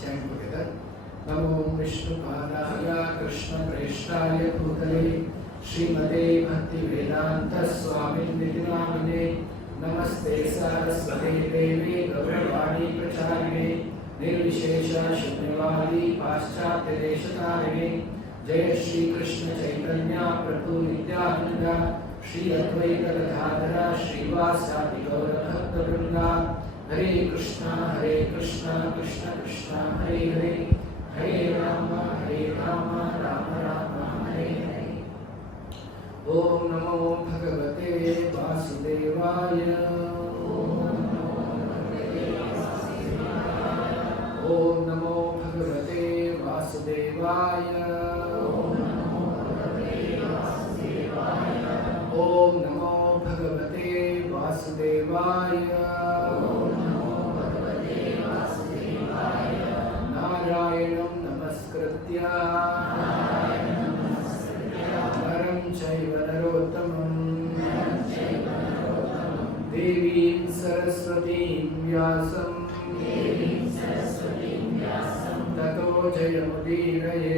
chant together. Namo Vishnupadaya Krishna Preshthaya Bhutale Srimate Bhaktivedanta Swamini Namine Namaste Saraswate Devi Gauravani Pracharine Nirvishesha Shunyavadi Paschatya Deshatarine Jai Shri Krishna Chaitanya Prabhu Nityananda Shri Advaita Gadadhara Shri Vasadi Gaura Bhakta Vrinda Hare Krishna Krishna Krishna Hare Hare Hare Rama Rama Rama Hare Hare. Om Namo Bhagavate Vasudevaya. Om Namo Bhagavate Vasudevaya. Om Namo Bhagavate Vasudevaya. Narayanam Namaskritya Naram Chaiva Narottamam Devim Saraswatim Vyasam Tato Jayamudiraye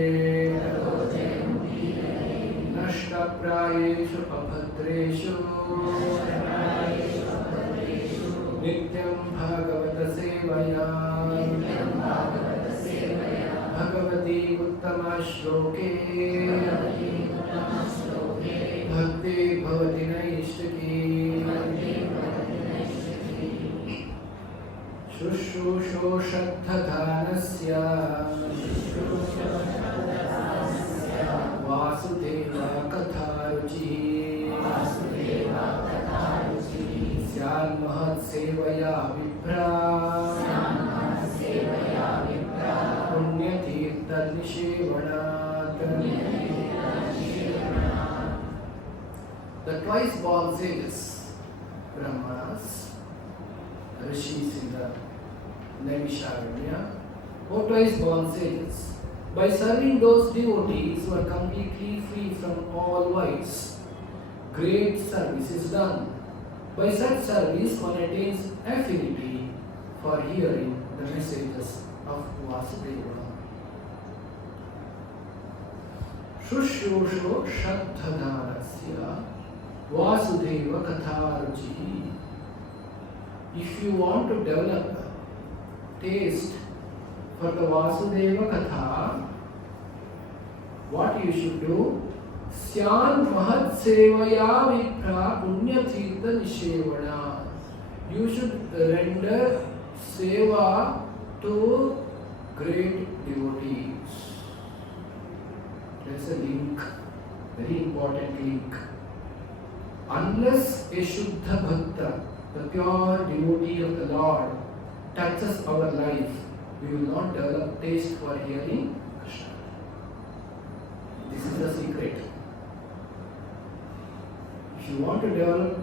Nashtaprayeshu Abhadreshu Nityam Bhagavata Sevaya Bhagavati Uttama Shloke Bhakti Bhavati Naishtaki Shushusho Shaddhadanasya Vasudeva Katharuchi Syan Mahat Sevaya Vipra Punyatirtha Nishevanat. The twice born sages, Brahmanas, Rishis in the Naimisharanya, or twice born sages, by serving those devotees who are completely free from all vice, great service is done. By such service, one attains affinity for hearing the messages of Vasudeva. Shushusho Shaddhadanasya Vasudeva Katharuchi. If you want to develop taste for the Vasudeva Katha, what you should do? Syan Mahat Sevaya Vipra Punyatirtha Nishevana. You should render seva to great devotees. That's a link, very important link. Unless a Shuddha Bhakta, the pure devotee of the Lord, touches our life, we will not develop taste for hearing Krishna. This is the secret. If you want to develop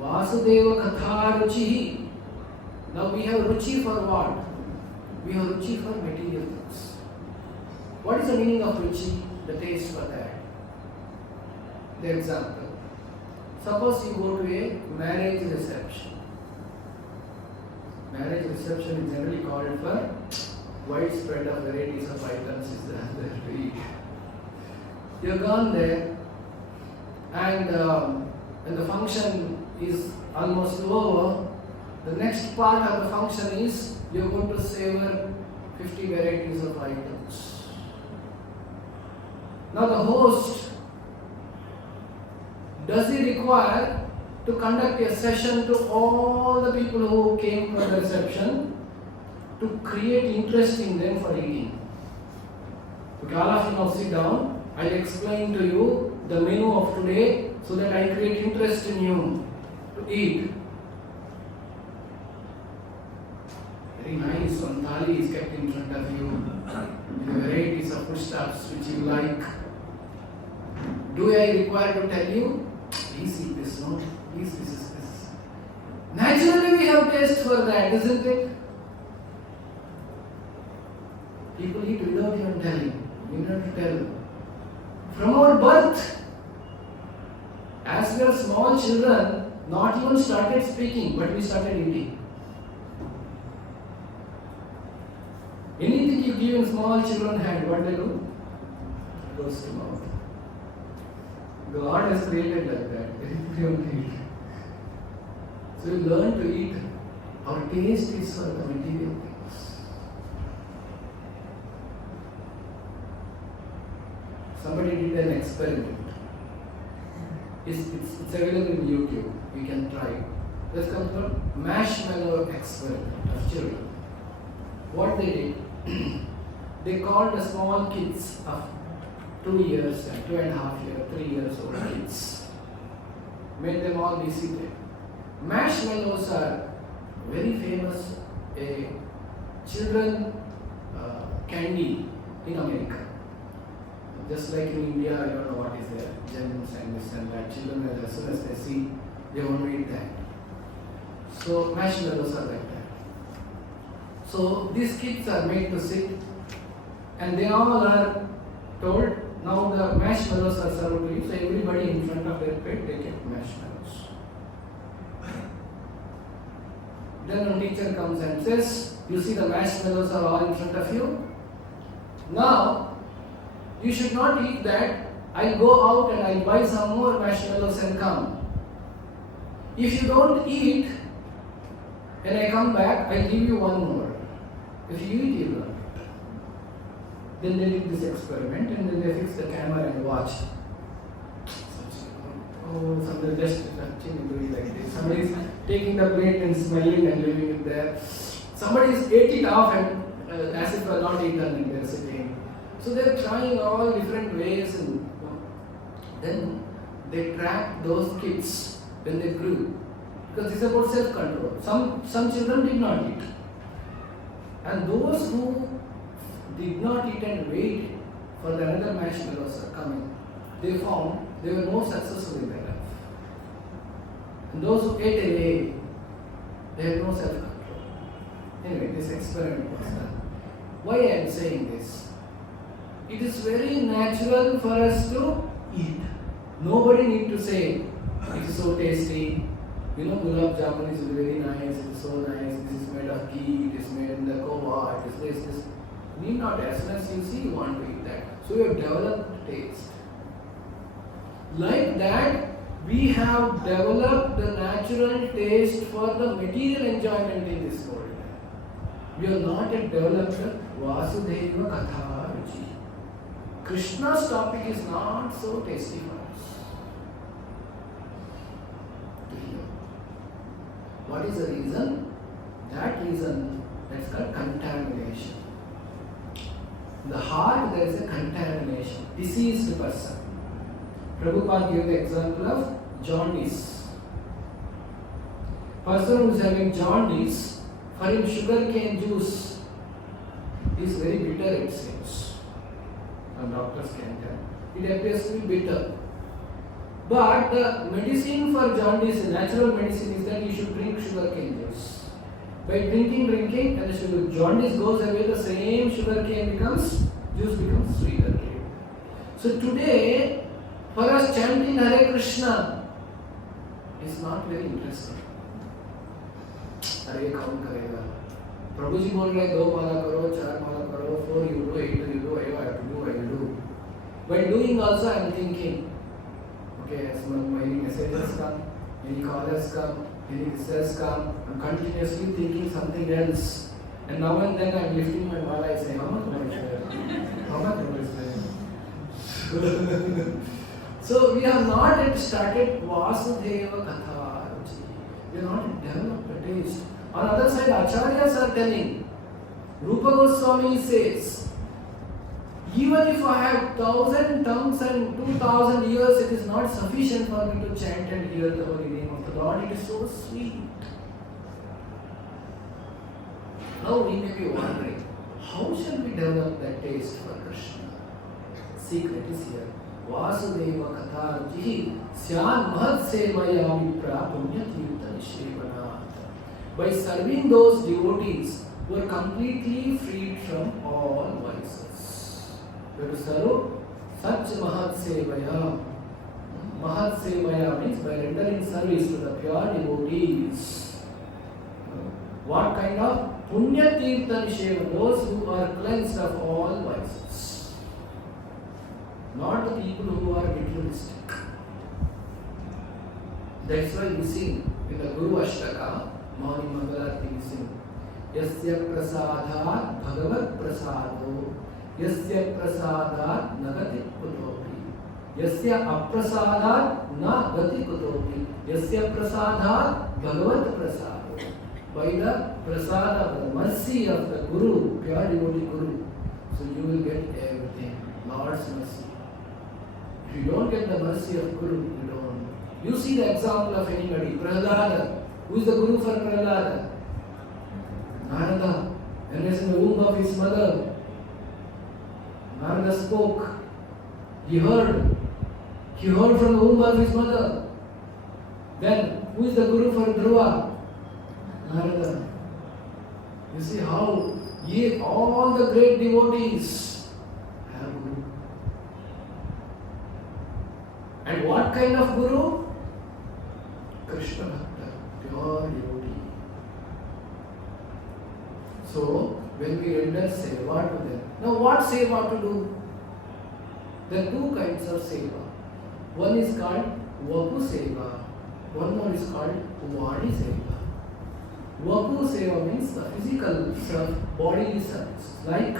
Vasudeva Katha Ruchi, now we have Ruchi for what? We have Ruchi for material things. What is the meaning of Ruchi? The taste for that. The example. Suppose you go to a marriage reception. Marriage reception is generally called for widespread of varieties of items is there to eat. You have gone there and when the function is almost over, the next part of the function is you are going to savor 50 varieties of items. Now the host, does he require to conduct a session to all the people who came for the reception to create interest in them for eating? Okay, all of you now sit down. I'll explain to you the menu of today so that I create interest in you to eat. Very nice, one thali is kept in front of you. The varieties of foodstuffs which you like. Do I require to tell you? Please eat this, no? Please, this is this. Naturally we have taste for that, isn't it? People eat without even telling. You don't have to tell. From our birth, as we are small children, not even started speaking, but we started eating. Anything give in small children hand, what they do? Goes to mouth. God has created like that. Everybody only eat. So we learn to eat. Our taste is for the material things. Somebody did an experiment. It's available in YouTube. You can try it. This comes from marshmallow experiment of children. What they did, they called the small kids of 2 years and 2.5 years, 3 years old kids. Made them all be seated. Marshmallows are very famous children candy in America. Just like in India, I don't know what is there, gems and this and that. Children, as soon as they see, they want to eat that. So marshmallows are like that. So these kids are made to sit, and they all are told, now the marshmallows are served to you. So everybody in front of their plate, they get marshmallows. Then one teacher comes and says, you see the marshmallows are all in front of you. Now, you should not eat that. I'll go out and I'll buy some more marshmallows and come. If you don't eat, and I come back, I'll give you one more. If you eat, you learn. Then they did this experiment and then they fixed the camera and watched. Oh, somebody just doing like this. Somebody is taking the plate and smelling and leaving it there. Somebody is ate it off and as if it not eaten and they're sitting. So they're trying all different ways and then they tracked those kids when they grew. Because it's about self-control. Some children did not eat. And those who did not eat and waited for the another marshmallows are coming, they found they were more successful in their life. And those who ate away, they had no self-control. Anyway, this experiment was done. Why I am saying this? It is very natural for us to eat. Nobody need to say, it is so tasty. You know, gulab jamun is very nice, it is so nice, this is made of ghee, it is made in the kova, it is this. Need not, as soon as you see, you want to eat that. So you have developed taste. Like that, we have developed the natural taste for the material enjoyment in this world. We have not yet developed the Vasudeva Katha Ruchi. Krishna's topic is not so tasty for us to hear. What is the reason? That reason, that's called contamination. In the heart, there is a contamination, diseased person. Prabhupada gave the example of jaundice. Person who is having jaundice, for him sugarcane juice is very bitter, it seems. Some doctors can tell. It appears to be bitter. But the medicine for jaundice, natural medicine, is that you should drink sugarcane juice. By drinking, and the sugar jaundice goes away, the same sugarcane juice becomes sweeter. So today, for us chanting Hare Krishna is not very interesting. Hare kaun karega. Prabhu ji bol rahe 2 mala karo, 4 mala karo, 4 you do, 8 you do, I have to do, I will do. While doing also I am thinking, okay, as many messages come, many callers come, many visitors come, I am continuously thinking something else. And now and then I am lifting my mala, I say, how much more is there? How much more is there? So we have not yet started Vasudeva Katha. We have not yet developed the taste. On the other side, Acharyas are telling, Rupa Goswami says, even if I have 1,000 tongues and 2,000 ears, it is not sufficient for me to chant and hear the holy name of the Lord. It is so sweet. Now we may be wondering, how shall we develop that taste for Krishna? Secret is here. Vasudeva Katha Ruchi Syan Mahad Sevaya Vipra Punya Tirtha Nishrevanat. By serving those devotees who are completely freed from all vices. We have to serve such Mahad Sevaya. Mahad Sevaya means by rendering service to the pure devotees. What kind of? Punya Tirtha Nisheva, those who are cleansed of all vices. Not the people who are ritualistic. That's why we sing in the Guru Ashtaka, morning Mangalarti we sing. Yasya prasadhat bhagavat prasado, yasya prasadhat nagati kutopi, yasya aprasadhat na gati kutopi, yasya prasadhat bhagavat prasado. By the prasada, the mercy of the Guru, pure devotee Guru, so you will get everything, Lord's mercy. If you don't get the mercy of Guru, you don't. You see the example of anybody, Prahlada. Who is the Guru for Prahlada? Narada. When he was in the womb of his mother, Narada spoke. He heard from the womb of his mother. Then, who is the Guru for Dhruva? Narada. You see how all the great devotees have Guru. And what kind of Guru? Krishna Bhakta, pure devotee. So, when we render seva to them, now what seva to do? There are two kinds of seva. One is called Vapu seva, one more is called Vani seva. Vapu seva means the physical bodily service, like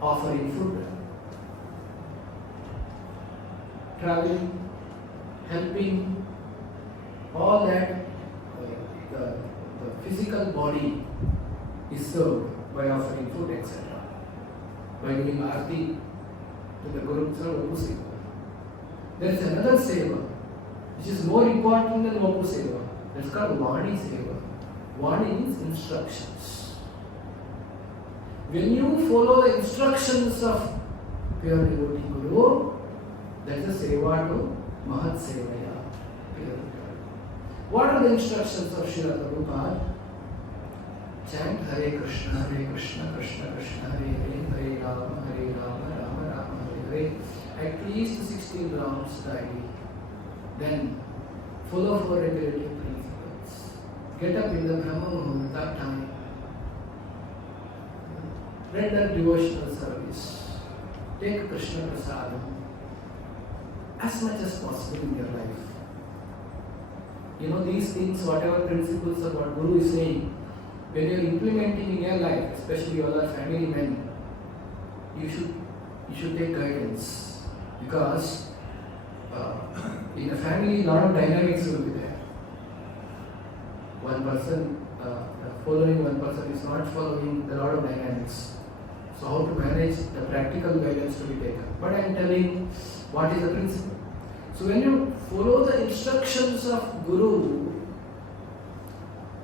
offering food, traveling, helping, all that the physical body is served by offering food, etc. By doing arti to the Guru, Vapu seva. There is another seva which is more important than Vapu seva. That's called Vani seva. Vani means instructions. When you follow the instructions of pure devotee Guru, that is a seva to Mahat Sevaya. What are the instructions of Srila Prabhupada? Chant Hare Krishna, Krishna Krishna, Hare Hare, Hare Rama, Rama Rama, Hare Hare. At least 16 rounds daily. Then follow 4 repetitive principles. Get up in the Brahma Muhurta time. Render devotional service. Take Krishna Prasadam as much as possible in your life. You know these things, whatever principles of what Guru is saying, when you are implementing in your life, especially all our family men, you should take guidance, because in a family a lot of dynamics will be there. One person following, one person is not following, there are a lot of dynamics. So how to manage the practical guidance to be taken. But I am telling what is the principle. So when you follow the instructions of Guru,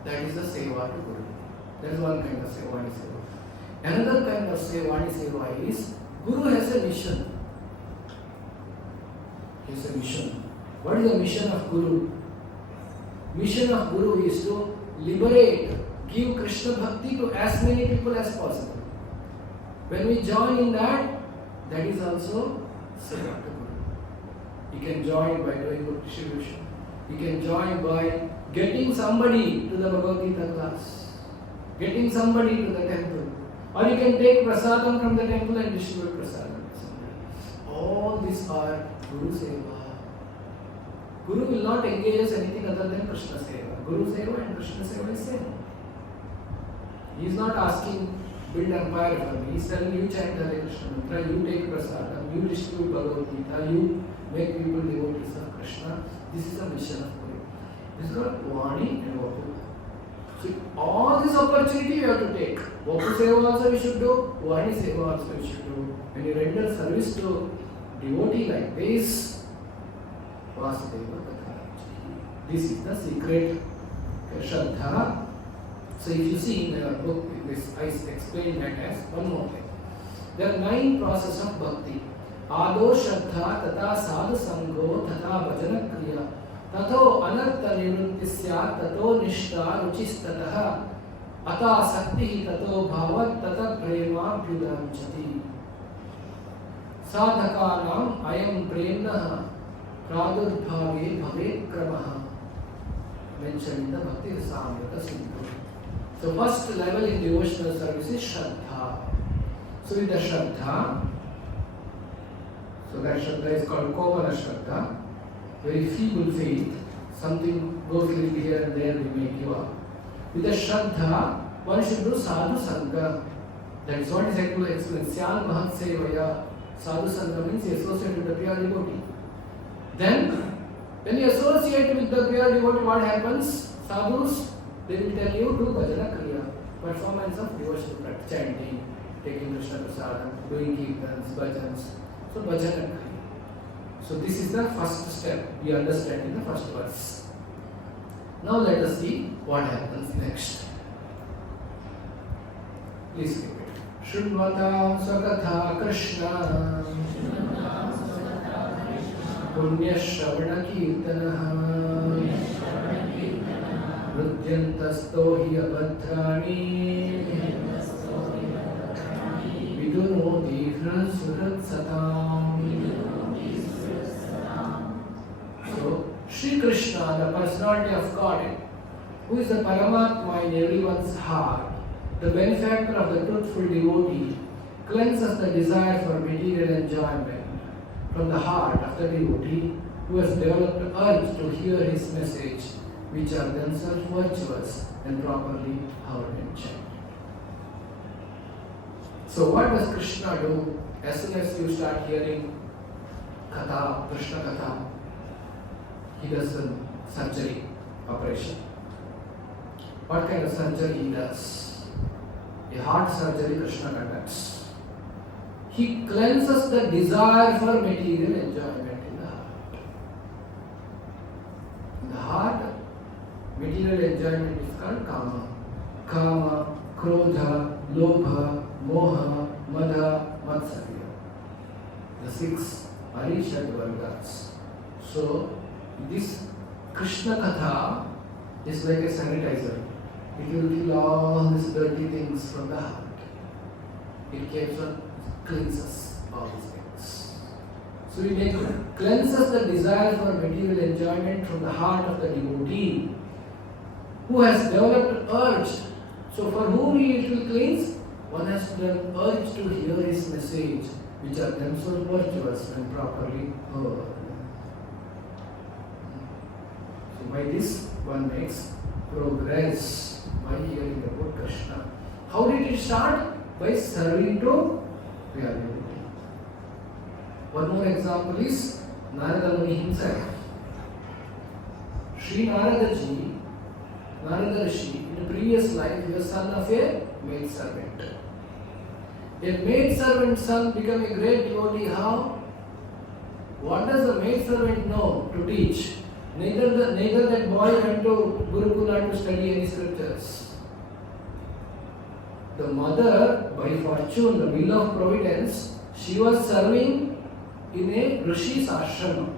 that is the seva to Guru. That is one kind of seva, Vani seva. Another kind of seva, Vani seva is Guru has a mission. He has a mission. What is the mission of Guru? Mission of Guru is to liberate, give Krishna Bhakti to as many people as possible. When we join in that, that is also seva to Guru. You can join by doing good distribution. You can join by getting somebody to the Bhagavad Gita class, getting somebody to the temple, or you can take prasadam from the temple and distribute prasadam to somebody. All these are Guru Seva. Guru will not engage us anything other than Krishna Seva. Guru Seva and Krishna Seva is same. He is not asking, build empire for me. He is telling you chant Hare Krishna mantra, you take prasadam, you distribute Bhagavad Gita, you make people devotees of Krishna. This is the mission of Guru. This is called Vani and Vapu. So all this opportunity you have to take. Vapu Seva also we should do, Vani Seva also we should do. When you render service to devotee like this, Vasudeva Katha. This is the secret Shraddha. So if you see in our book, this I explain that as one more thing. There are 9 processes of bhakti. Ado Shraddha, Tata Sadhu Sangho, Tata Bhajana Kriya, Tato Anartha Nivrittisya, Tato Nishta Ruchistataha, Ata Sakti, Tato Bhavat, Tata Prema Vyudamchati. Sadhakanam Ayam Premnaha, Pradurbhave Bhave Kramaha. Mentioned in the Bhakti Rasamrita Sindhu. So first level in devotional service is Shraddha. So with the Shraddha, so that Shraddha is called Komara Shraddha, very feeble faith, something goes a little here and there, we may give up. With the Shraddha, one should do Sadhu Sangha. That is what is actually to explain. Syal Mahat Sevaya. Sadhu Sangha means you associate with the pure devotee. Then, when you associate with the pure devotee, what happens? Sadhus, they will tell you do bhajana kriya, performance of devotional practice, chanting, taking Krishna prasadam, doing kirtans, bhajans. So bhajana kriya. So this is the first step. We understand in the first verse. Now let us see what happens next. Please repeat. Shunvatam Swakatha Krishna Punya Shravana Kirtanaha Rudyantasto hi abhadrani Vidunoti Hran Satam. So, Sri Krishna, the personality of God, who is the Paramatma in everyone's heart, the benefactor of the truthful devotee, cleanses the desire for material enjoyment from the heart of the devotee who has developed urge to hear his message, which are themselves virtuous and properly heard and chanted. So what does Krishna do as soon as you start hearing Katha, Krishna Katha? He does a surgery operation. What kind of surgery he does? A heart surgery Krishna conducts. He cleanses the desire for material enjoyment in the heart. In the heart, material enjoyment is called Kama. Kama, Krodha, Lobha, Moha, Madha, Matsarya. The 6 Arishad Vargas. So, this Krishna Katha is like a sanitizer. It will kill all these dirty things from the heart. It keeps on cleanses all these things. So it cleanses the desire for material enjoyment from the heart of the devotee who has developed urge. So for whom it will cleanse? One has the urge to hear his message, which are themselves virtuous and properly heard. So by this one makes progress by hearing about Krishna. How did it start? By serving to reality. One more example is Narada Muni himself. Sri Narada Ji, Narada Rishi, in the previous life, he was son of a maid servant. A maid servant son became a great devotee. How? What does a maid servant know to teach? Neither that boy went to Gurukula to study any scriptures. The mother, by fortune, the will of providence, she was serving in a Rishi's ashrama.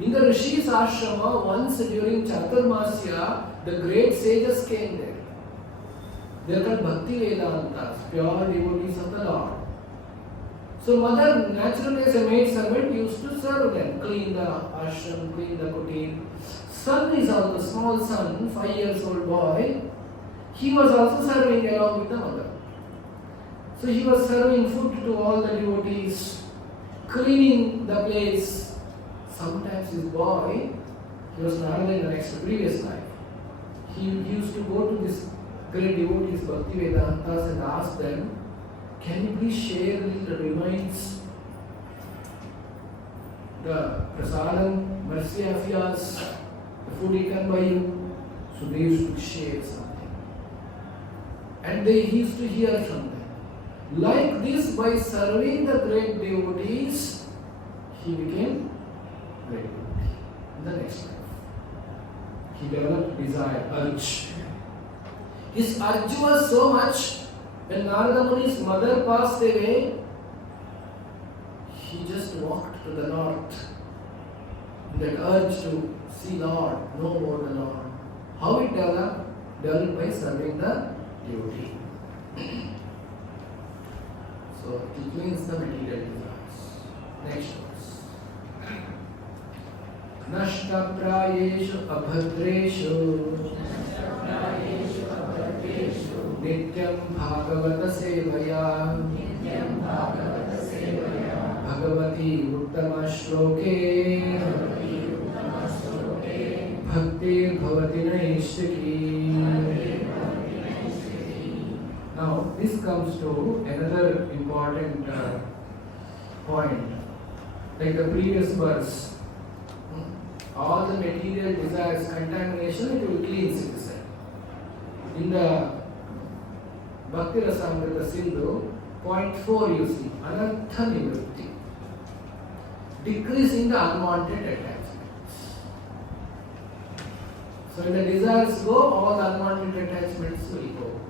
In the Rishi's ashrama, once during Chaturmasya, the great sages came there. They are called Bhakti Vedantas, pure devotees of the Lord. So mother, naturally as a maid servant, used to serve them, clean the ashram, clean the kutir. Son is also, small son, 5 years old boy, he was also serving along with the mother. So he was serving food to all the devotees, cleaning the place. Sometimes his boy, he was Narada in the next previous life. He used to go to this great devotees, Bhakti Vedantas, and ask them, can you please share the remains, the prasadam, mercy affairs, the food eaten by you? So they used to share something. And he used to hear from them. Like this, by serving the great devotees, he became great devotee. In the next life, he developed desire, urge. His urge was so much. When Narada Muni's mother passed away, he just walked to the north. That urge to see Lord, know more the Lord. How it developed? Developed by serving the devotee. So it cleans the material desires. Next verse. Nashta prayeshu abhadreshu Bhagavat सेवया भगवती उत्तम श्लोके भक्तिर्भवति नैष्ठिकी. Now this comes to another important point. Like the previous verse, all the material desires, contamination, it will cleanse itself. In the Bhakti Rasamrita Sindhu, point 4 you see, Anartha Nivritti, decreasing the unwanted attachments. So when the desires go, all the unwanted attachments will go.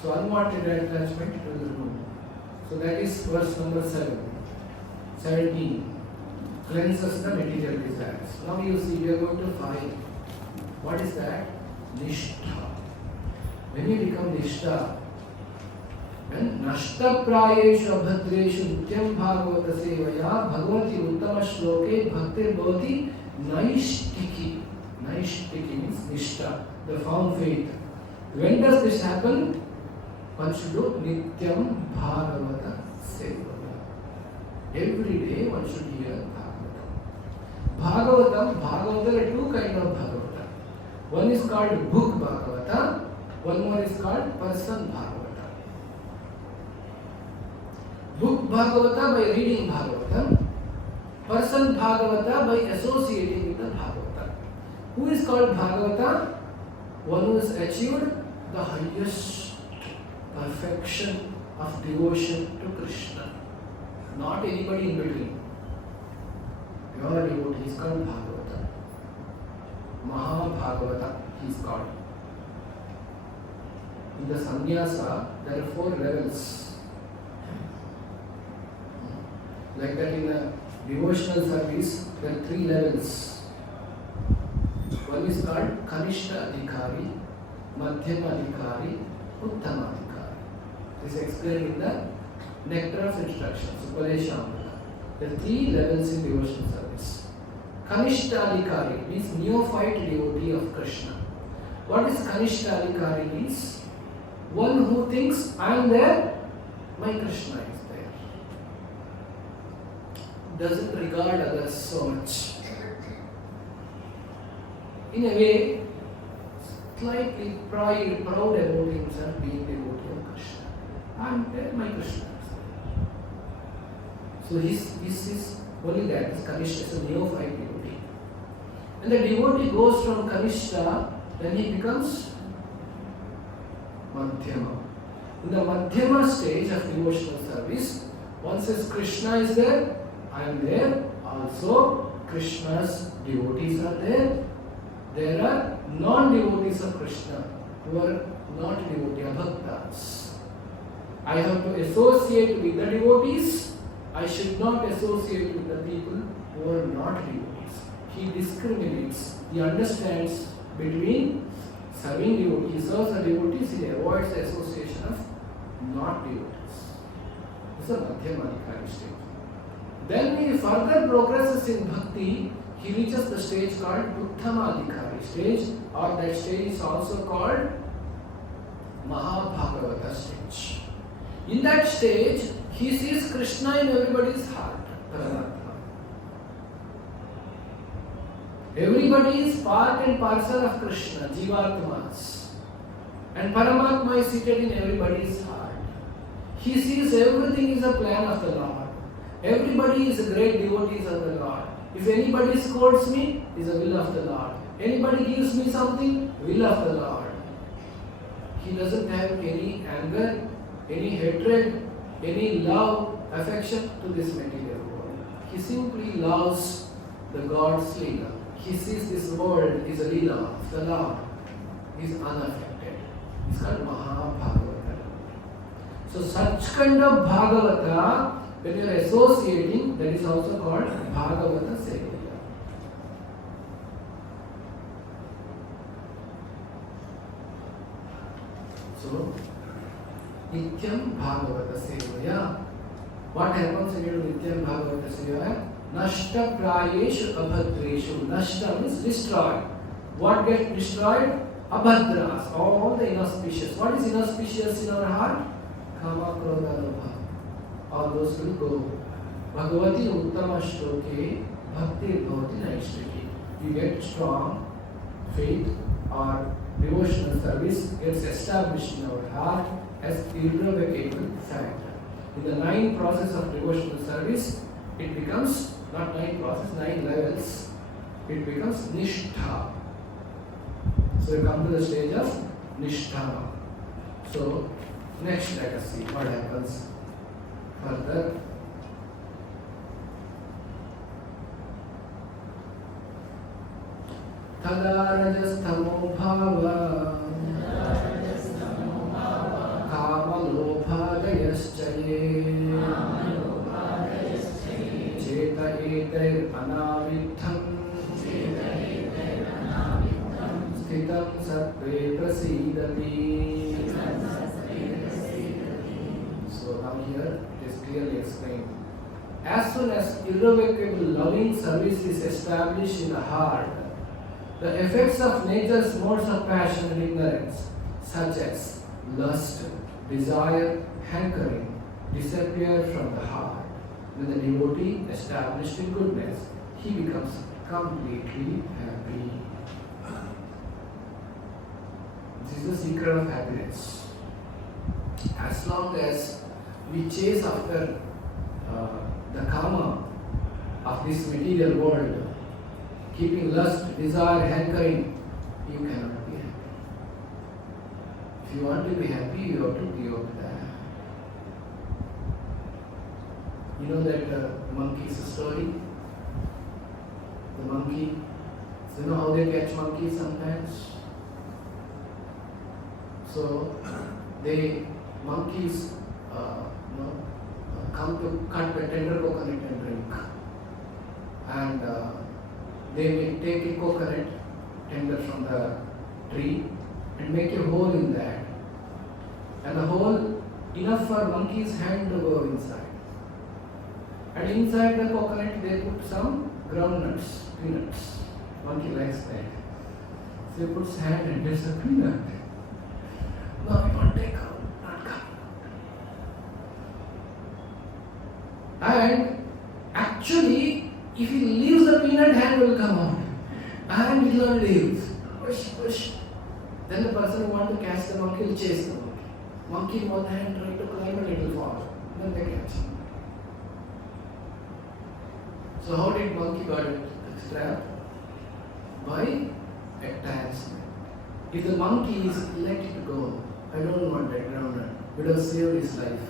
So unwanted attachment will remove. So that is verse number 17. Cleanses the material desires. Now you see we are going to find what is that? Nishtha. When you become Nishtha, when Nashta Prayeshu Abhadreshu Nityam Bhagavata Sevaya Bhagavati Uttama Shloke Bhaktir Bhavati Naishtiki. Naishtiki means Nishtha, the firm faith. When does this happen? One should do Nityam Bhagavata Sevaya. Every day one should hear Bhagavatam. Bhagavatam, there are two kinds of Bhagavata. One is called book Bhagavata, one more is called person Bhagavata. Book Bhagavata by reading Bhagavatam, person Bhagavata by associating with the Bhagavata. Who is called Bhagavata? One who has achieved the highest perfection of devotion to Krishna. Not anybody in between. Pure devotee is called Bhagavata. Mahabhagavata he is called. In the sannyasa, there are 4 levels. Like that in a devotional service, there are 3 levels. One is called Kanishta Adhikari, Madhyama Adhikari, Uttama Adhikari. This is explained in the Nectar of Instructions, Upadeshamrita. There are 3 levels in devotional service. Kanishta Adhikari means neophyte devotee of Krishna. What is Kanishta Adhikari means? One who thinks, I am there, my Krishna is there. Doesn't regard others so much. In a way, slightly proud about himself being devotee of Krishna. I am there, my Krishna is there. So this is only that, is Kanishta, is a neophyte devotee. And the devotee goes from Kanishta, then he becomes Madhyama. In the Madhyama stage of devotional service, one says Krishna is there, I am there, also Krishna's devotees are there. There are non-devotees of Krishna who are not devotee, bhaktas. I have to associate with the devotees. I should not associate with the people who are not devotees. He discriminates. He understands between serving devotees. He serves the devotees. He avoids the association of not devotees. This is a Madhyama Adhikari stage. Then when he further progresses in bhakti, he reaches the stage called Uttama Adhikari stage, or that stage is also called Mahabhagavata stage. In that stage, he sees Krishna in everybody's heart. Everybody is part and parcel of Krishna, Jivatmas. And Paramatma is seated in everybody's heart. He sees everything is a plan of the Lord. Everybody is a great devotees of the Lord. If anybody scolds me, it is a will of the Lord. Anybody gives me something, will of the Lord. He doesn't have any anger, any hatred, any love, affection to this material world. He simply loves the God's Leela. He sees this world is a Leela of the Lord. He is unaffected. It's called Mahabhagavata. So such kind of Bhagavata, when you are associating, that is also called Bhagavata Sevaya. So, Nityam Bhagavata Sevaya. What happens when you do Nityam Bhagavata Sevaya? Nashta Prayeshu Abhadreshu. Nashta means destroyed. What gets destroyed? abhadras, all the inauspicious. What is inauspicious in our heart? Kama, krodha, lobha. All those will go. Bhagavati uttama shloke bhakti bhavati naishtaki. You get strong faith or devotional service gets established in our heart as irrevocable fact. In the 9 process of devotional service, it becomes not 9 process, 9 levels. It becomes nishtha. So you come to the stage of nishtha. So next let us see what happens further. Tadarajastamo bhava kamalobhadayaschaye cheta eter anavitham sthitam sattve prasidati. So now here it is clearly explained. As soon as irrevocable loving service is established in the heart, the effects of nature's modes of passion and ignorance, such as lust, desire, hankering, disappear from the heart. When the devotee established in goodness, he becomes completely happy. This is the secret of happiness. As long as we chase after the karma of this material world, keeping lust, desire, hankering, you cannot be happy. If you want to be happy, you have to give up that. You know that monkey's story? The monkey. So you know how they catch monkeys sometimes? So monkeys come to cut a tender coconut and drink. And they may take a coconut tender from the tree and make a hole in that. And the hole enough for monkey's hand to go inside. And inside the coconut they put some groundnuts, peanuts. Monkey likes that. So he puts hand and gets a peanut. No, you don't take out, not come. And actually, if he leaves the peanut, hand will come out. And he will not leave. Push, push. Then the person who wants to catch the monkey will chase the monkey. Monkey in one hand trying to climb and it will fall. Then they catch him. So how did monkey got it trapped? By attachment. If the monkey is let it go, I don't want that groundnut, it will save his life.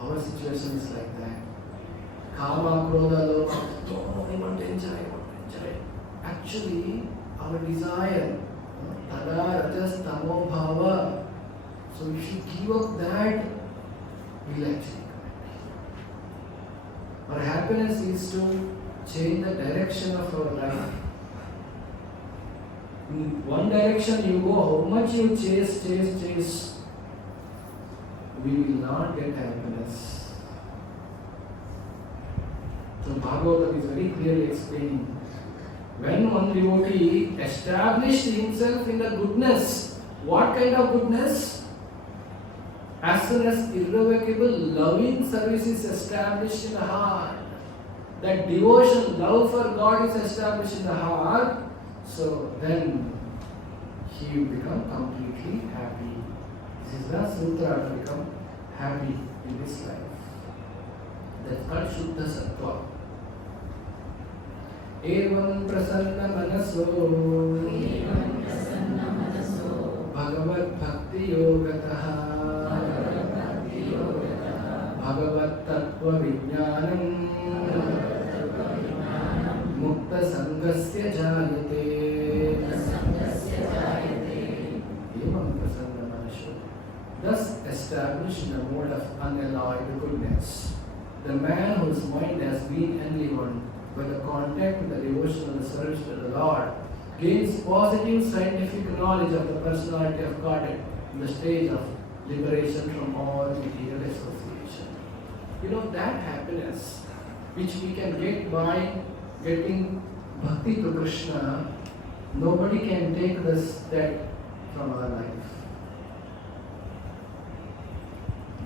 Our situation is like that. Kama, krodha, lobha, I want to enjoy, I want to enjoy. Actually, our desire, tada, rajas, tamo, bhava. So if you give up that, we'll actually come happy. Our happiness is to change the direction of our life. In one direction you go, how much you chase, we will not get happiness. So Bhagavatam is very clearly explaining. When one devotee established himself in the goodness, what kind of goodness? As soon as irrevocable loving service is established in the heart, that devotion, love for God is established in the heart, so then he will become completely happy. This is the sutra to become happy in this life. That's called Shuddha Sattva. Evam prasanna manaso Bhagavad Bhakti Yogataha Bhagavad Tattva Vijnanam Mukta Sangasya Jayate Evam prasanna manaso. Thus established in the mode of unalloyed goodness, the man whose mind has been enlivened by the contact with the devotion and the service to the Lord gains positive scientific knowledge of the personality of Godhead in the stage of liberation from all material association. You know, that happiness which we can get by getting bhakti to Krishna nobody can take that from our life.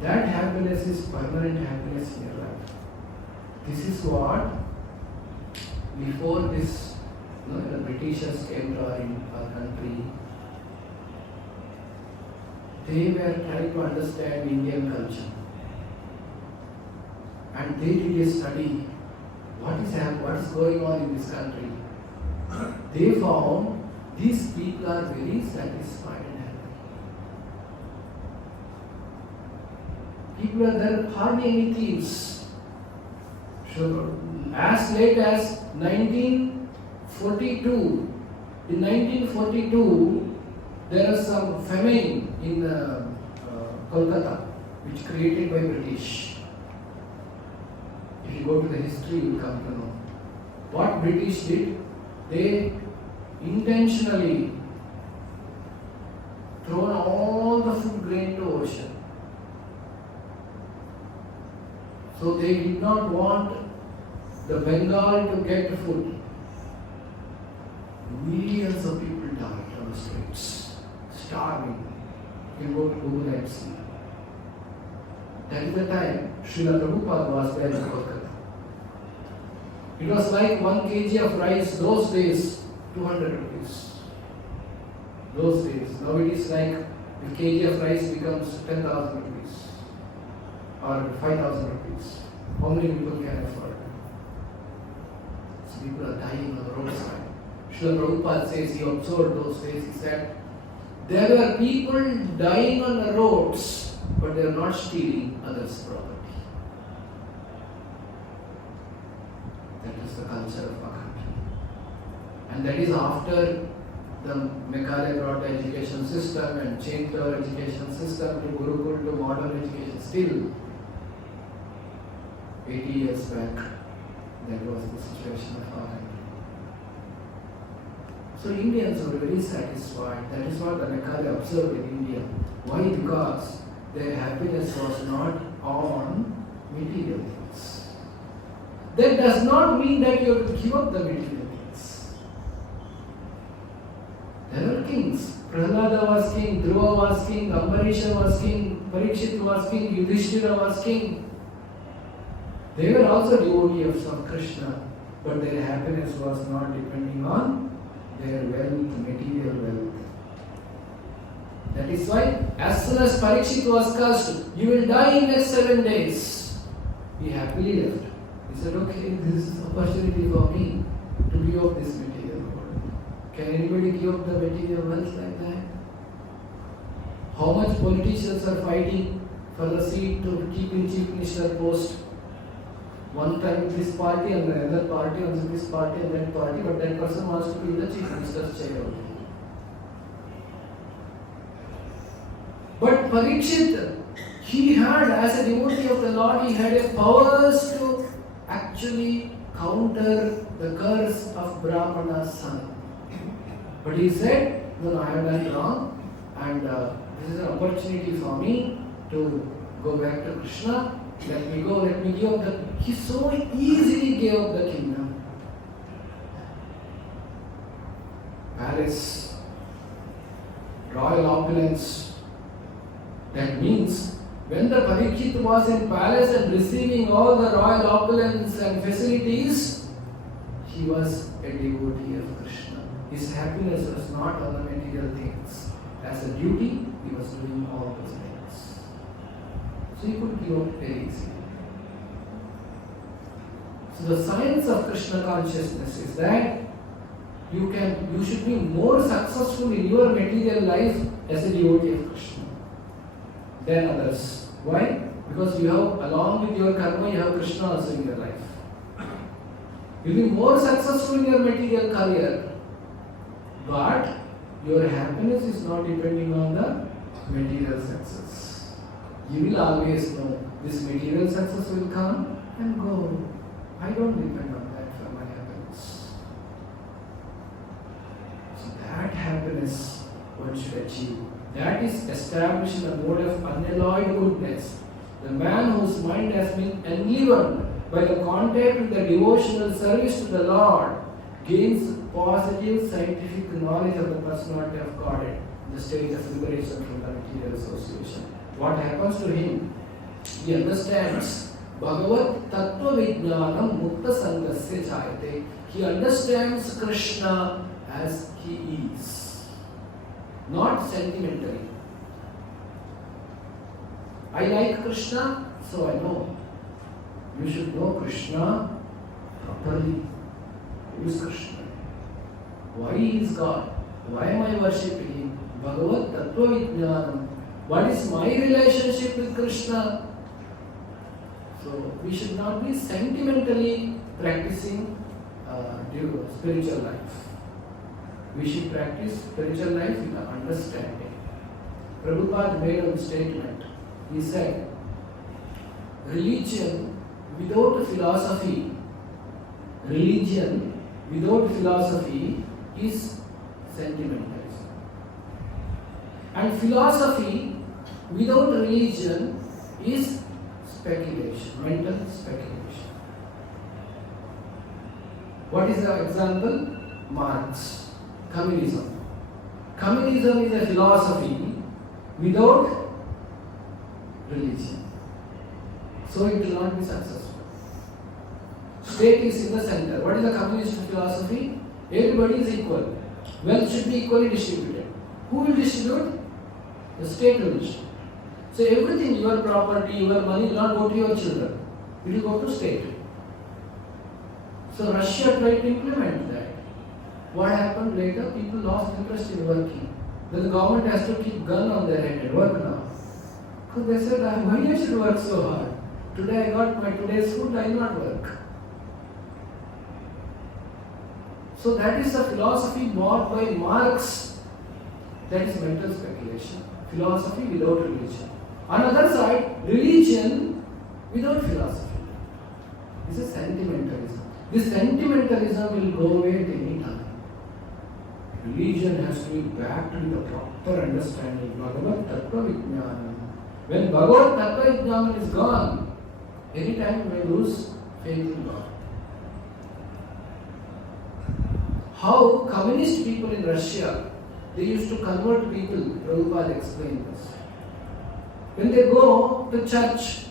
That happiness is permanent happiness in your life. This is what, before this, the Britishers came to our country, they were trying to understand Indian culture. And they did a study, what is going on in this country. They found these people are very satisfied and happy. People are there, hardly any thieves. So, as late as 1942, in 1942, there was some famine in Kolkata, which created by British. If you go to the history, you will come to know. What British did, they intentionally thrown all the food grain to ocean. So they did not want the Bengal to get food. Millions of people died on the streets, starving. You can go to Google and see. That is the time Srila Prabhupada was there in Kolkata. It was like 1 kg of rice those days, 200 rupees. Those days. Now it is like if kg of rice becomes 10,000 rupees or 5,000 rupees. How many people can afford? So people are dying on the roadside. Srila Prabhupada says he observed those days. He said, there were people dying on the roads, but they are not stealing others' property. That is the culture of our country. And that is after the Macaulay brought the education system and changed our education system to Gurukul to modern education. Still, 80 years back, that was the situation of our country. So Indians were very satisfied. That is what the Macaulay observed in India. Why? Because their happiness was not on material things. That does not mean that you have to give up the material things. There were kings. Prahlada was king, Dhruva was king, Ambarisha was king, Parikshit was king, Yudhishthira was king. They were also devotees of Krishna, but their happiness was not depending on their wealth, material wealth. That is why, as soon as Parikshit was cursed, you will die in next 7 days. He happily left. He said, okay, this is an opportunity for me to give up this material world. Can anybody give up the material wealth like that? How much politicians are fighting for the seat to keep in chief minister post? One time this party and the other party, and this party and that party, but that person wants to be the chief minister's chair only. But Parikshit, he had, as a devotee of the Lord, he had a powers to actually counter the curse of Brahmana's son. But he said, no, I have done wrong, and this is an opportunity for me to go back to Krishna. Let me go, let me give up the... He so easily gave up the kingdom. Palace, royal opulence. That means when the Parikshit was in palace and receiving all the royal opulence and facilities, he was a devotee of Krishna. His happiness was not on the material things. As a duty, he was doing all those things. So he could give up very easily. So the science of Krishna consciousness is that you should be more successful in your material life as a devotee of Krishna than others. Why? Because you have, along with your karma, you have Krishna also in your life. You'll be more successful in your material career, but your happiness is not depending on the material success. You will always know this material success will come and go. I don't depend on that for my happiness. So that happiness one should achieve. That is established in a mode of unalloyed goodness. The man whose mind has been enlivened by the contact with the devotional service to the Lord, gains positive scientific knowledge of the personality of God at the stage of liberation from the material association. What happens to him? He understands Bhagavat Tattva Vijnanam Mutta Sangasya Jayate. He understands Krishna as he is, not sentimentally. I like Krishna, so I know. You should know Krishna properly. Who is Krishna? Why he is God? Why am I worshipping him? Bhagavat Tattva Vijnanam. What is my relationship with Krishna? So we should not be sentimentally practicing spiritual life. We should practice spiritual life with understanding. Prabhupada made a statement. He said, religion without philosophy is sentimentalism. And philosophy without religion is speculation, mental speculation. What is the example? Marx, communism. Communism is a philosophy without religion. So it will not be successful. State is in the center. What is the communist philosophy? Everybody is equal. Wealth should be equally distributed. Who will distribute? The state will distribute. So everything, your property, your money will not go to your children. It will go to state. So Russia tried to implement that. What happened later? People lost interest in working. Then the government has to keep gun on their head and work now. Because they said, why I should work so hard? Today I got my today's food, I will not work. So that is the philosophy brought by Marx. That is mental speculation. Philosophy without religion. On the other side, religion without philosophy. This is sentimentalism. This sentimentalism will go away at any time. Religion has to be backed with a proper understanding. Bhagavat Tattva Vijnanam. When Bhagavat Tattva Vijnanam is gone, any time we lose faith in God. How communist people in Russia, they used to convert people. Prabhupada explained this. When they go to church,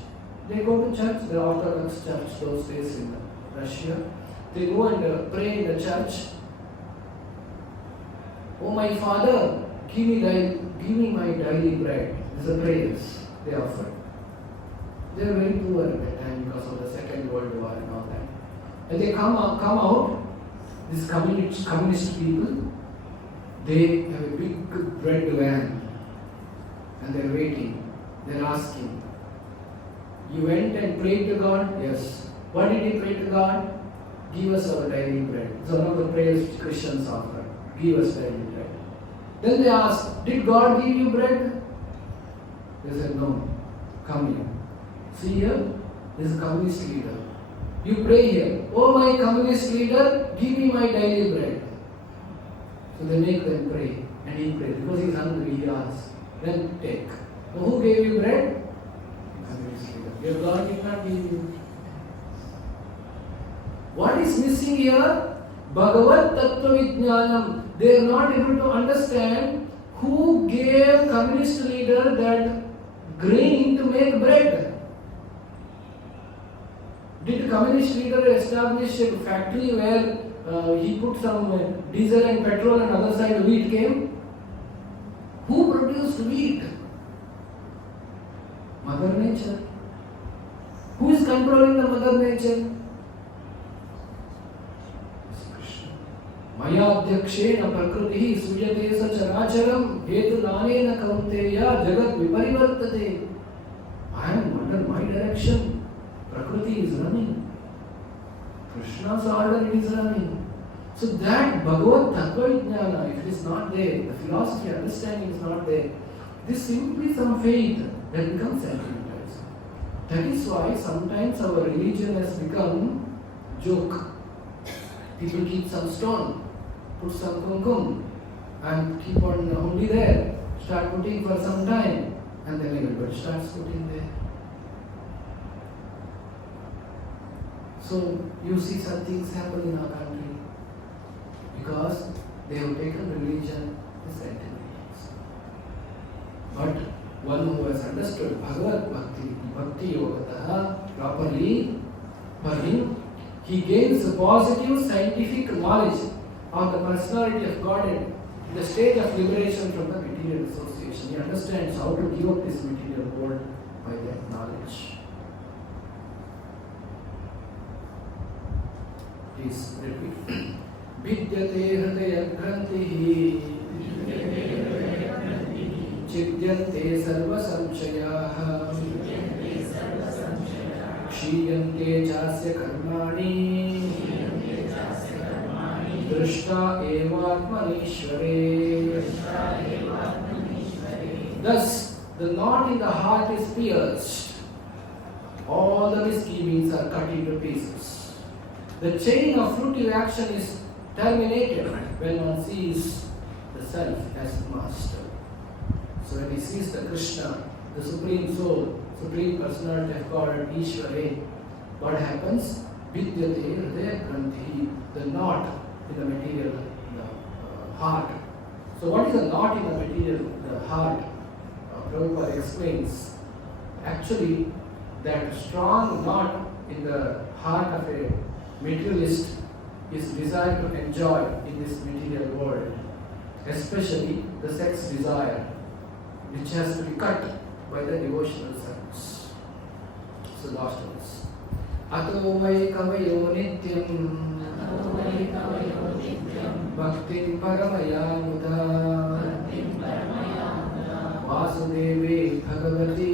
the Orthodox church those days in Russia, they go and pray in the church. Oh my Father, give me my daily bread. These are prayers they offer. They were very poor at that time because of the Second World War and all that. And they come out, these communist people, they have a big bread van and they're waiting. They're asking, you went and prayed to God? Yes. What did you pray to God? Give us our daily bread. It's one of the prayers which Christians offer. Give us daily bread. Then they ask, did God give you bread? They said, no. Come here. See here, this is a communist leader. You pray here. Oh my communist leader, give me my daily bread. So they make them pray. And he prays. Because he is hungry, he asks. Then take. So who gave you bread? Communist leader. Your God did not give you. What is missing here? Bhagavat Tattva Vijnanam. They are not able to understand who gave communist leader that grain to make bread. Did the communist leader establish a factory where he put some diesel and petrol and other side wheat came? Who produced wheat? Mother Nature. Who is controlling the Mother Nature? Mayadhyakshena prakritihi sujate sacharacharam hetulanena kaunteya jagat viparivartate. I am under my direction. Prakriti is running. Krishna's order is running. So that Bhagavat Tattva Vijnana, if it is not there, the philosophy understanding is not there, this simply some faith that becomes sentimentalism. That is why sometimes our religion has become joke. People keep some stone, put some kumkum, and keep on only there. Start putting for some time, and then everybody starts putting there. So you see such things happen in our country. because they have taken religion as sentimentalism. But one who has understood Bhagavad Bhakti Yogataha properly, for him, he gains a positive scientific knowledge of the personality of Godhead in the stage of liberation from the material association. He understands how to give up this material world by that knowledge. Please repeat. Vidyate hridaya grantihi chidyante sarva samshayaha क्षीयन्ते चास्य कर्माणि दृष्टा एवात्मनीश्वरे. Thus, the knot in the heart is pierced. All the misgivings are cut into pieces. The chain of fruitive action is terminated when one sees the self as master. So when he sees the Krishna, the Supreme Soul, Supreme Personality of God, Ishvare, what happens? Vidyate hridaya granthi, the knot in the material heart. So what is the knot in the material heart? Prabhupada explains, actually that strong knot in the heart of a materialist is desire to enjoy in this material world, especially the sex desire, which has to be cut by the devotional service. So last verse. Ato vai kavayo nityam bhaktim paramaya muda vasudeve bhagavati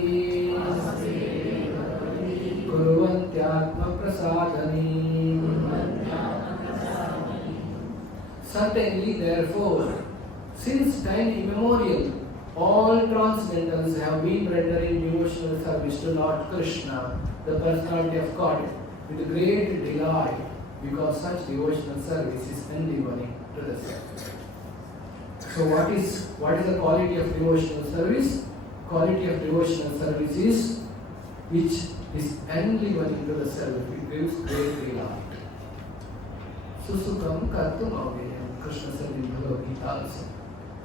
kuruvantyatma prasadani. Certainly, therefore, since time immemorial, all transcendentals have been rendering devotional service to Lord Krishna, the personality of God, with great delight, because such devotional service is endeavoring to the self. So what is the quality of devotional service? Quality of devotional service is which is endeavoring to the self. It gives great delight. Susukam kartum avayam, Krishna said in Bhagavad Gita also.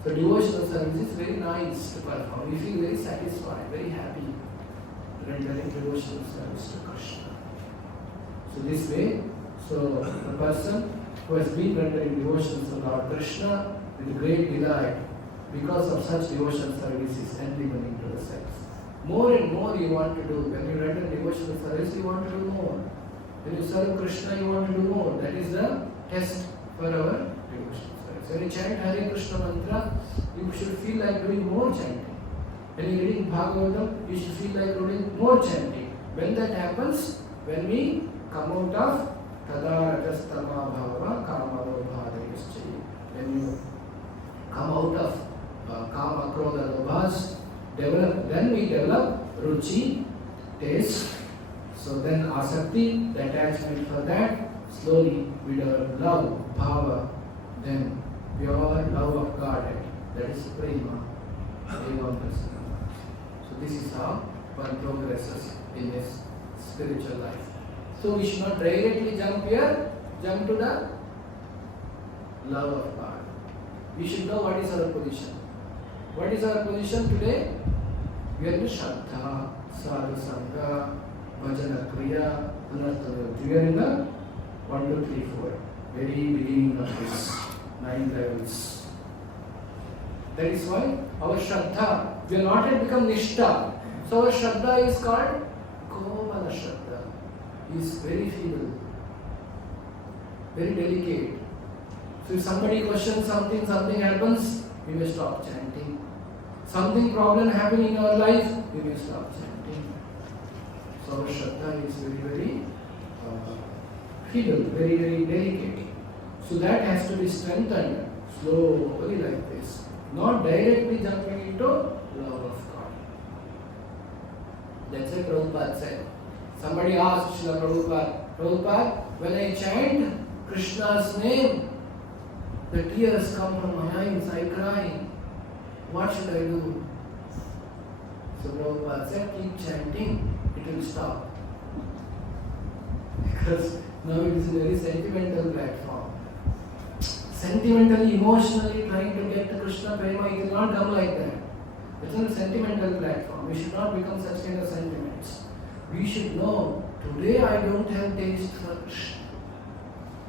So devotional service is very nice to perform. We feel very satisfied, very happy rendering devotional service to Krishna. So this way, so the person who has been rendering devotions to Lord Krishna with great delight, because of such devotional service is endeavoring to the sex. More and more you want to do. When you render devotional service, you want to do more. When you serve Krishna, you want to do more. That is the test for our devotional service. When you chant Hare Krishna mantra, you should feel like doing more chanting. When you are reading Bhagavatam, you should feel like doing more chanting. When that happens, when we come out of Tada Rajastama Bhava Kamaro Bhadayaschayi, when you come out of Kama Krodha Lobhas, then we develop Ruchi, taste. So then Asakti, the attachment for that, slowly we develop love, power, then pure love of God, that is Prema, Devam Prasana. So this is how one progresses in his spiritual life. So we should not directly jump here, jump to the love of God. We should know what is our position. What is our position today? We are in Shraddha, Sadhu Sangha, Bhajana Kriya, Anartha. We are in the 1, 2, 3, 4. Very beginning of this 9 levels. That is why our Shraddha, we are not yet become Nishtha. So our Shraddha is called Komala Shraddha. He is very feeble, very delicate. So if somebody questions something happens, we may stop chanting. Something problem happening in our life, we may stop chanting. So our Shraddha is very, very feeble, very, very delicate. So that has to be strengthened slowly like this. Not directly jumping into love of God. That's what Prabhupada said. Somebody asked Srila Prabhupada, when I chant Krishna's name, the tears come from my eyes, I cry. What should I do? So Prabhupada said, keep chanting, it will stop. Because now it is a very sentimental platform. sentimentally, emotionally trying to get to Krishna Prema, it will not come like that. It's not a sentimental platform. We should not become such kind of sentiments. We should know, today I don't have taste for Krishna.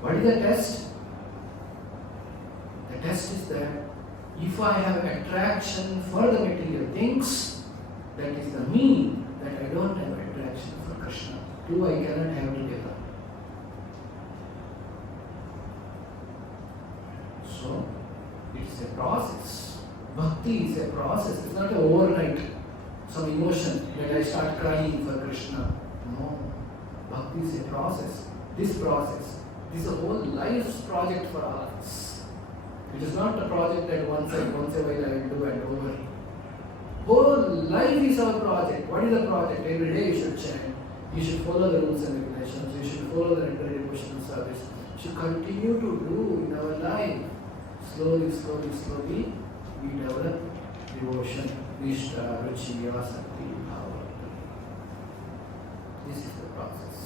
What is the test? The test is that if I have attraction for the material things, that is the mean that I don't have attraction for Krishna. Two I cannot have together. So, it's a process. Bhakti is a process. It's not an overnight, some emotion that I start crying for Krishna. No. Bhakti is a process. This is a whole life's project for all of us. It is not a project that once a while I will do and over. Whole life is our project. What is the project? Every day you should chant. You should follow the rules and regulations. You should follow the regular devotional service. You should continue to do in our life. Slowly, we develop devotion, Nishta, Ruchi, Asakti, Bhava. This is the process.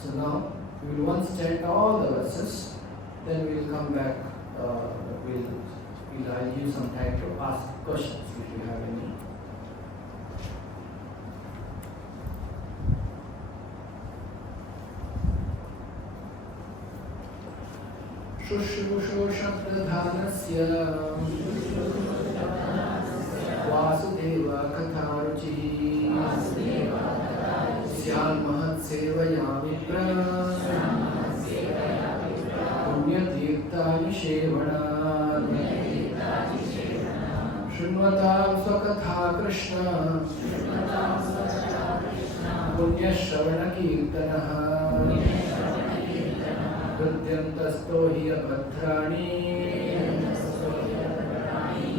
So now, we will once chant all the verses, then we will come back, I'll use some time to ask questions if you have any. शुश्रूषो शब्दधानस्य Vasudev कथारुचिः स्यान्महत्सेवयामि पुण्यतीर्थानि सेवनात् शृण्वतां स्वकथा Krishna पुण्यश्रवणकीर्तनः हृद्यन्तस्तो हि अभद्राणि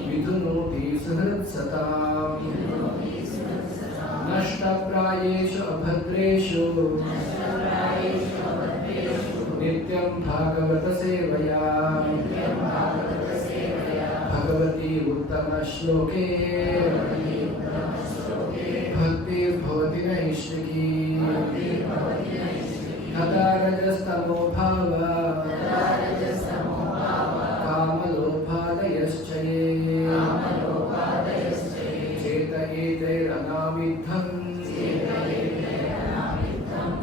विधुनोति सुहृत्सताम् नष्टप्रायेषु अभद्रेषु नित्यं भागवतसेवया भगवती उत्तमश्लोके भक्तिर्भवति नैष्टिकी तदा रजस्तमो भावा कामलोभादयश्च ये चेत एतैरनाविद्धं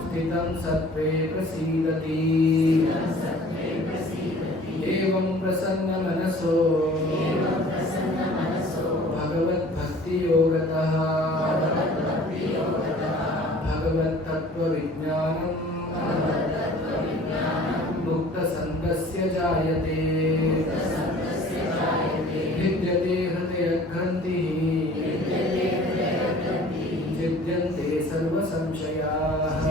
स्थितं सत्त्वे प्रसीदति एवं प्रसन्नमनसो भगवद्भक्तियोगतः भगवत्तत्त्वविज्ञानम् मुक्तसङ्गस्य जायते भिद्यते हृदयग्रन्थिः छिद्यन्ते सर्वसंशयाः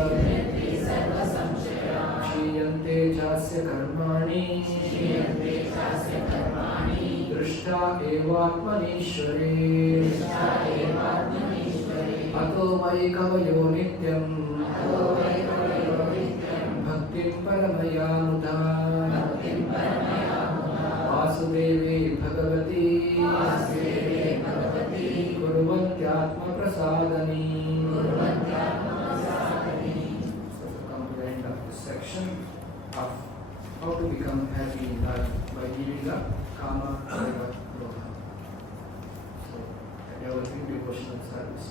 क्षीयन्ते चास्य कर्माणि दृष्टा एवात्मनीश्वरे अतो मयि कवयो नित्यम् भक्तिं परमयामुदा वासुदेवे Bhagwati कुर्वन्त्यात्मप्रसादनी. So to come to the end of this section of how to become happy in life by giving up kama, kaiva, lobha. So developing devotional service.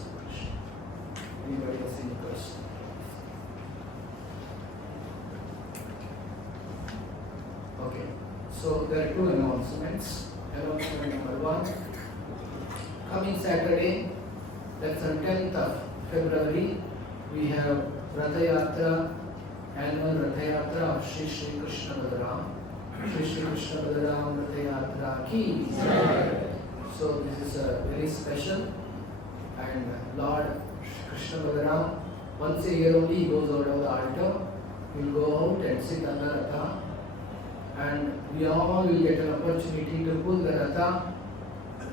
Anybody has any question? Okay, so there are two announcements. Announcement number one, coming Saturday, that's on 10th of February, we have Ratha Yatra, annual Ratha Yatra of Shri Shri Krishna Balaram. Shri Shri Krishna Balaram Ratha Yatra ki. So this is very special, and Lord Krishna Balaram, once a year only he goes out of the altar, he will go out and sit on the Ratha, and we all will get an opportunity to pull the Ratha.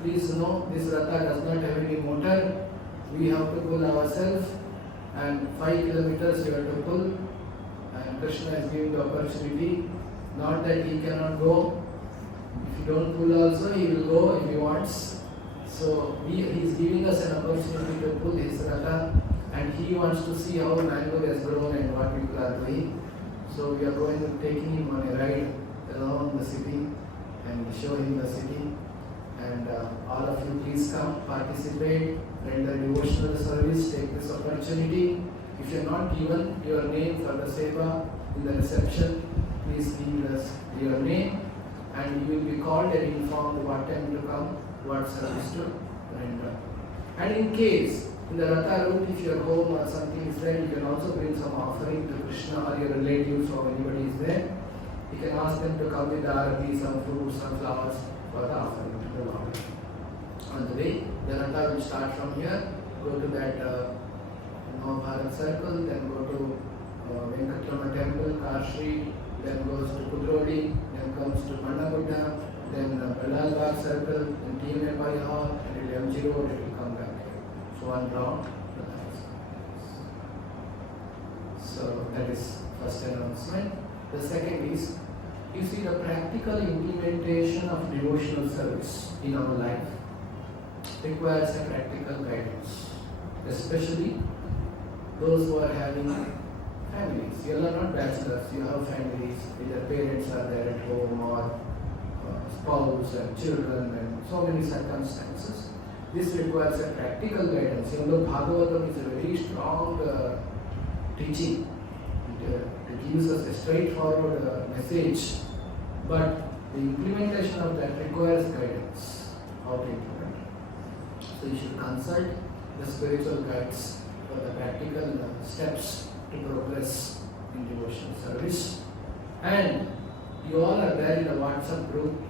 Please know, this Ratha does not have any motor. We have to pull ourselves, and 5 kilometers we have to pull, and Krishna is giving the opportunity. Not that he cannot go. If you don't pull also, he will go if he wants. So he is giving us an opportunity to pull his Ratha, and he wants to see how mango has grown and what people are doing. So we are going to taking him on a ride around the city and show him the city. And all of you please come, participate, render devotional service, take this opportunity. If you are not given your name for the seva in the reception, please leave us your name and you will be called and informed what time to come, what service to render. And in case, in the Ratha route, if your home or something is there, you can also bring some offering to Krishna or your relatives or anybody is there. You can ask them to come with the arati, some fruits, some flowers for the offering to the Lord. On the way, the Ratha will start from here, go to that Bharat circle, then go to Venkatramana temple, Karshi, then goes to Kudroli, then comes to Mandagutta, then Belalbagh circle, then TMFI hall, and it MG road, it will come back here. So one round. So that is first announcement. The second is, you see the practical implementation of devotional service in our life requires a practical guidance, especially those who are having families. You are not bachelors, you have families, either parents are there at home or spouse and children and so many circumstances. This requires a practical guidance. Even though Bhagavatam is a very strong teaching, it gives us a straightforward message, but the implementation of that requires guidance, how to implement it. So you should consult the spiritual guides for the practical steps to progress in devotional service. And you all are there in the WhatsApp group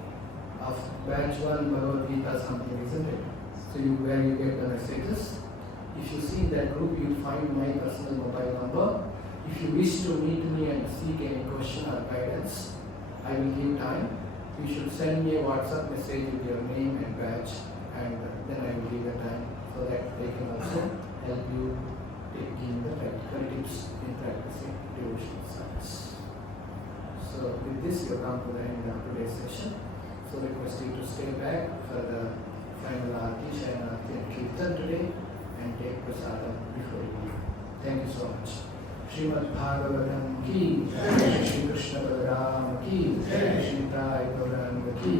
of batch 1 Bhagavad Gita something, isn't it? So where you get the messages. If you see that group, you will find my personal mobile number. If you wish to meet me and seek any question or guidance, I will give time. You should send me a WhatsApp message with your name and batch, and then I will give the time so that they can also help you taking the practical tips in practicing devotional service. So with this, you come to the end of today's session. So request you to stay back for the final Aarti, Shayanarti and Kirtan today and take prasadam before you leave. Thank you so much. Srimad Bhagavatam ki, Shri Krishna Balaram ki, Shri Tai Gauranga ki.